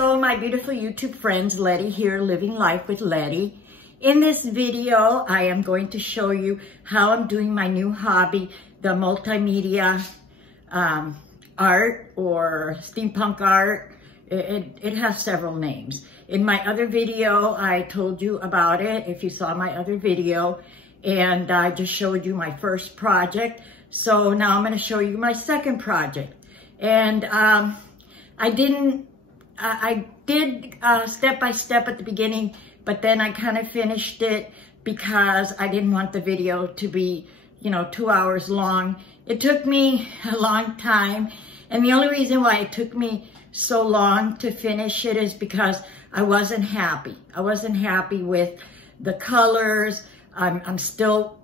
Hello, my beautiful YouTube friends. Letty here, Living Life with Letty. In this video, I am going to show you how I'm doing my new hobby, the multimedia art or steampunk art. It has several names. In my other video, I told you about it, if you saw my other video, and I just showed you my first project. So now I'm going to show you my second project. And I did step by step at the beginning, but then I kind of finished it because I didn't want the video to be, 2 hours long. It took me a long time, and the only reason why it took me so long to finish it is because I wasn't happy. I wasn't happy with the colors. I'm still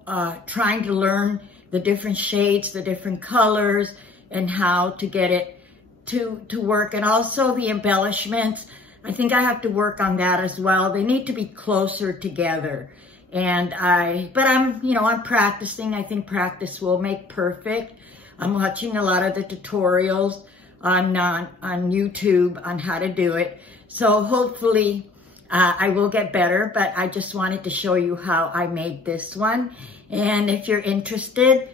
trying to learn the different shades, the different colors, and how to get it to work. And also the embellishments, I think I have to work on that as well. They need to be closer together. And but I'm practicing. I think practice will make perfect. I'm watching a lot of the tutorials on YouTube on how to do it. So hopefully I will get better, but I just wanted to show you how I made this one. And if you're interested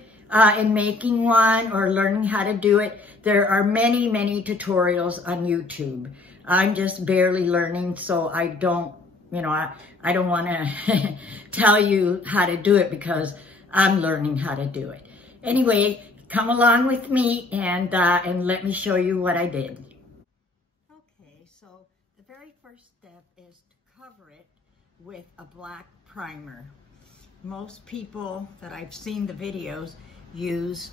in making one or learning how to do it, there are many, many tutorials on YouTube. I'm just barely learning, so I don't, I don't want to tell you how to do it because I'm learning how to do it. Anyway, come along with me and let me show you what I did. Okay, so the very first step is to cover it with a black primer. Most people that I've seen the videos use,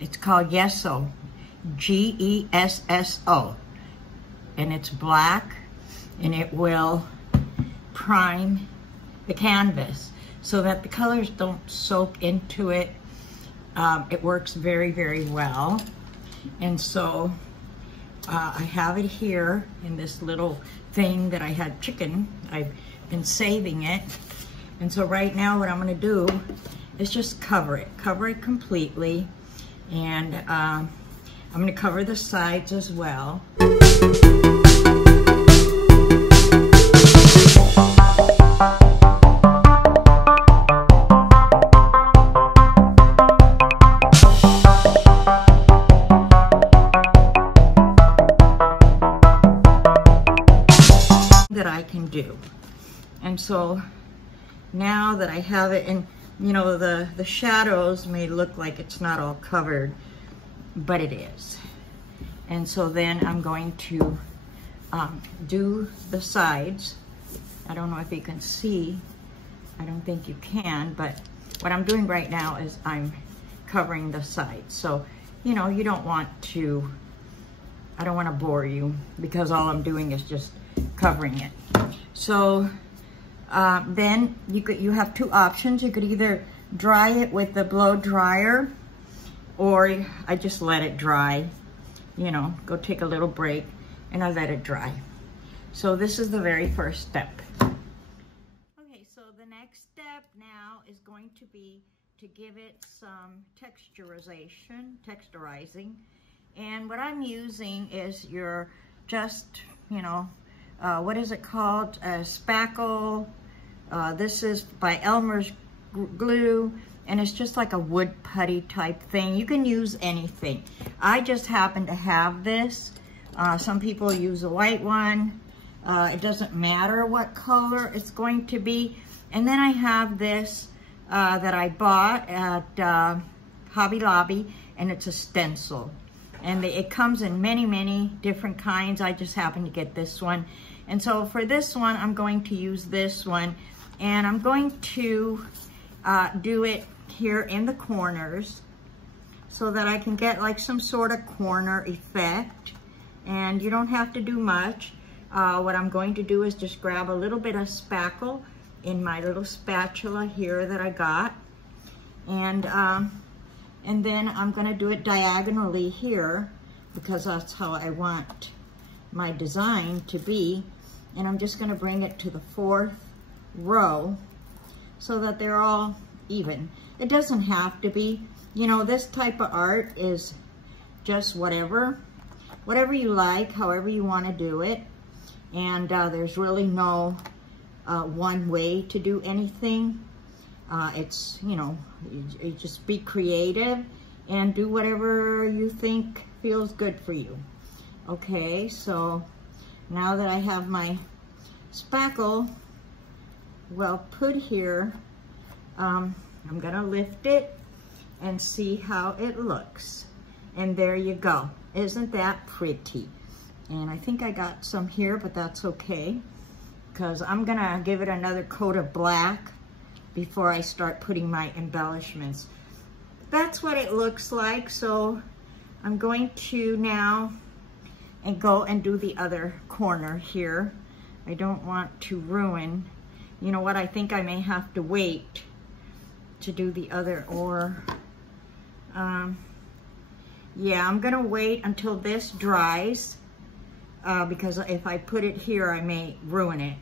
it's called Gesso, G-E-S-S-O, and it's black, and it will prime the canvas so that the colors don't soak into it. It works very, very well. And so I have it here in this little thing that I had chicken. I've been saving it. And so right now what I'm gonna do is just cover it completely. And I'm going to cover the sides as well. That I can do. And so now that I have it, and the shadows may look like it's not all covered, but it is. And so then I'm going to do the sides. I don't know if you can see. I don't think you can, but what I'm doing right now is I'm covering the sides. So, you don't want to, I don't want to bore you because all I'm doing is just covering it. So then you have two options. You could either dry it with the blow dryer, or I just let it dry, go take a little break and I let it dry. So this is the very first step. Okay, so the next step now is going to be to give it some texturizing. And what I'm using is your what is it called? Spackle. This is by Elmer's glue, and it's just like a wood putty type thing. You can use anything. I just happen to have this. Some people use a white one. It doesn't matter what color it's going to be. And then I have this that I bought at Hobby Lobby, and it's a stencil. And it comes in many, many different kinds. I just happen to get this one. And so for this one, I'm going to use this one. And I'm going to do it here in the corners so that I can get like some sort of corner effect. And you don't have to do much. What I'm going to do is just grab a little bit of spackle in my little spatula here that I got. And then I'm going to do it diagonally here because that's how I want my design to be. And I'm just going to bring it to the fourth row so that they're all even. It doesn't have to be. This type of art is just whatever. whatever you like, however you want to do it. And there's really no one way to do anything. It's, you know, you just be creative and do whatever you think feels good for you. Okay, so now that I have my spackle well put here, I'm gonna lift it and see how it looks. And there you go. Isn't that pretty? And I think I got some here, but that's okay, because I'm gonna give it another coat of black before I start putting my embellishments. That's what it looks like. So I'm going to now and go and do the other corner here. I don't want to ruin, you know what, I think I may have to wait to do the other, or yeah, I'm gonna wait until this dries, because if I put it here, I may ruin it.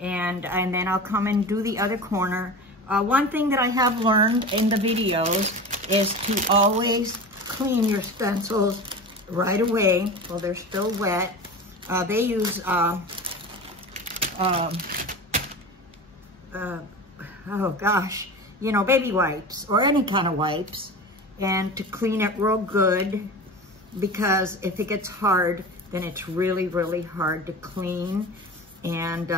And then I'll come and do the other corner. One thing that I have learned in the videos is to always clean your stencils right away while they're still wet. They use, oh gosh, you know, baby wipes or any kind of wipes, and to clean it real good, because if it gets hard, then it's really, really hard to clean. And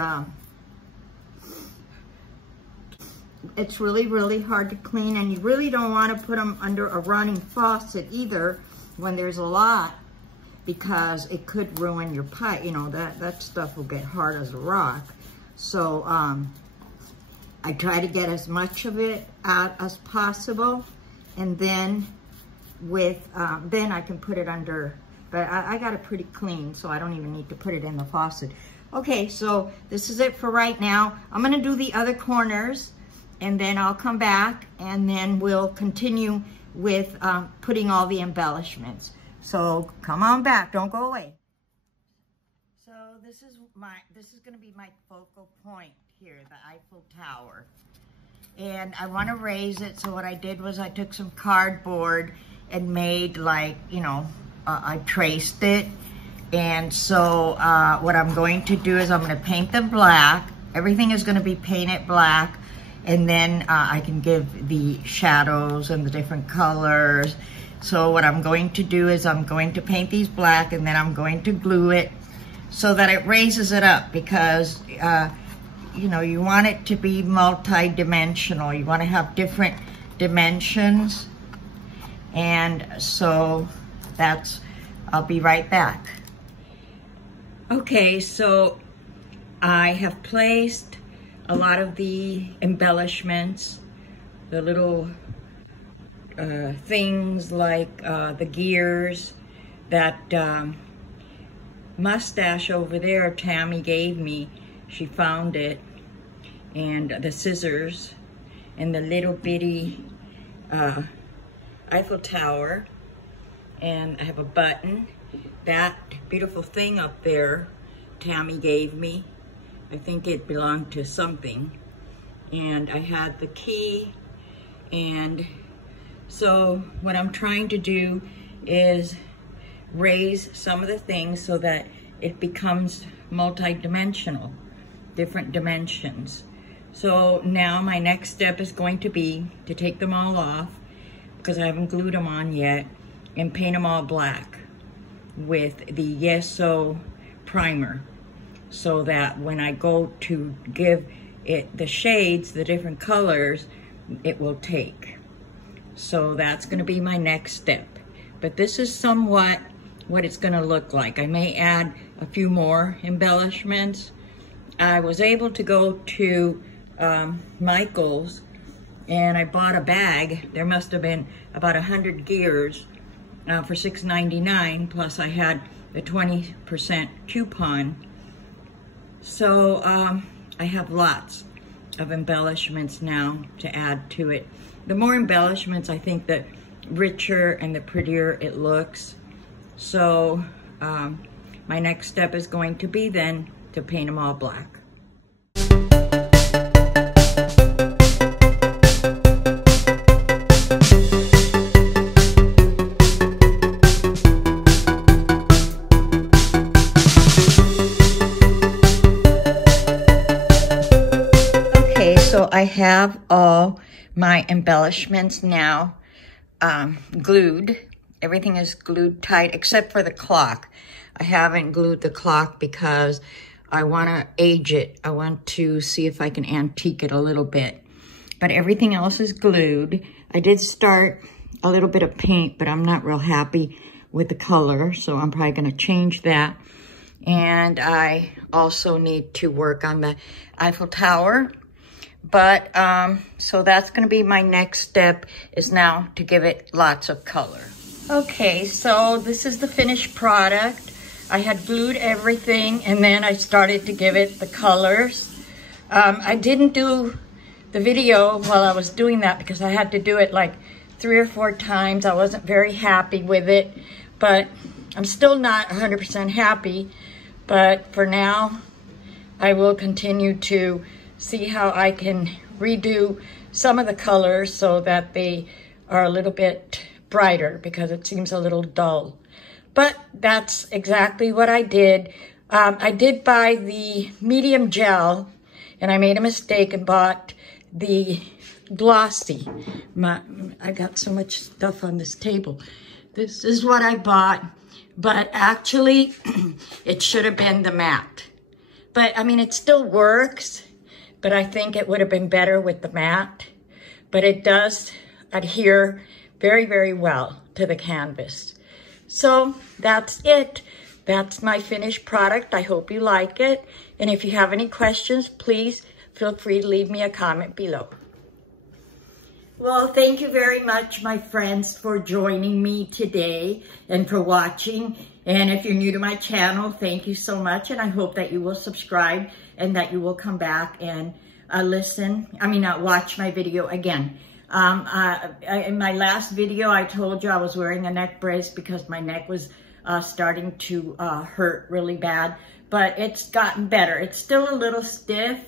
it's really, really hard to clean, and you really don't want to put them under a running faucet either when there's a lot, because it could ruin your pipe. You know, that stuff will get hard as a rock. So I try to get as much of it out as possible, and then then I can put it under, but I got it pretty clean, so I don't even need to put it in the faucet. Okay, so this is it for right now. I'm gonna do the other corners, and then I'll come back, and then we'll continue with putting all the embellishments. So come on back, don't go away. So this is gonna be my focal point here, the Eiffel Tower. And I wanna raise it, so what I did was I took some cardboard and made, like, you know, I traced it. And so what I'm going to do is I'm gonna paint them black. Everything is gonna be painted black. And then I can give the shadows and the different colors. So what I'm going to do is I'm going to paint these black, and then I'm going to glue it so that it raises it up, because you know, you want it to be multi-dimensional. You want to have different dimensions. And so that's, I'll be right back. Okay, so I have placed a lot of the embellishments, the little things like the gears, that mustache over there Tammy gave me. She found it, and the scissors, and the little bitty Eiffel Tower, and I have a button. That beautiful thing up there Tammy gave me. I think it belonged to something. And I had the key. And so what I'm trying to do is raise some of the things so that it becomes multi-dimensional, different dimensions. So now my next step is going to be to take them all off, because I haven't glued them on yet, and paint them all black with the Yeso primer, so that when I go to give it the shades, the different colors, it will take. So that's gonna be my next step. But this is somewhat what it's gonna look like. I may add a few more embellishments. I was able to go to Michael's, and I bought a bag. There must have been about 100 gears for $6.99, plus I had a 20% coupon. So I have lots of embellishments now to add to it. The more embellishments, I think the richer and the prettier it looks. So my next step is going to be then to paint them all black. I have all my embellishments now glued. Everything is glued tight except for the clock. I haven't glued the clock because I want to age it. I want to see if I can antique it a little bit. But everything else is glued. I did start a little bit of paint, but I'm not real happy with the color, so I'm probably going to change that. And I also need to work on the Eiffel Tower. But, so that's going to be my next step, is now to give it lots of color. Okay, so this is the finished product. I had glued everything, and then I started to give it the colors. I didn't do the video while I was doing that because I had to do it like 3 or 4 times. I wasn't very happy with it, but I'm still not 100% happy. But for now, I will continue to see how I can redo some of the colors so that they are a little bit brighter, because it seems a little dull. But that's exactly what I did. I did buy the medium gel, and I made a mistake and bought the glossy. I got so much stuff on this table. This is what I bought, but actually it should have been the matte. But I mean, it still works, but I think it would have been better with the matte. But it does adhere very, very well to the canvas. So that's it. That's my finished product. I hope you like it. And if you have any questions, please feel free to leave me a comment below. Well, thank you very much, my friends, for joining me today and for watching. And if you're new to my channel, thank you so much. And I hope that you will subscribe and that you will come back and watch my video again. In my last video, I told you I was wearing a neck brace because my neck was starting to hurt really bad, but it's gotten better. It's still a little stiff.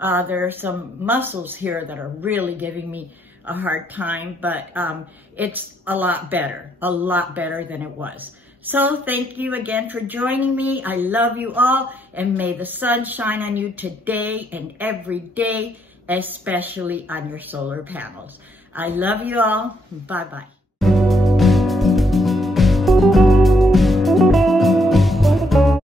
There are some muscles here that are really giving me a hard time, but it's a lot better than it was. So thank you again for joining me. I love you all, and may the sun shine on you today and every day, especially on your solar panels. I love you all. Bye-bye.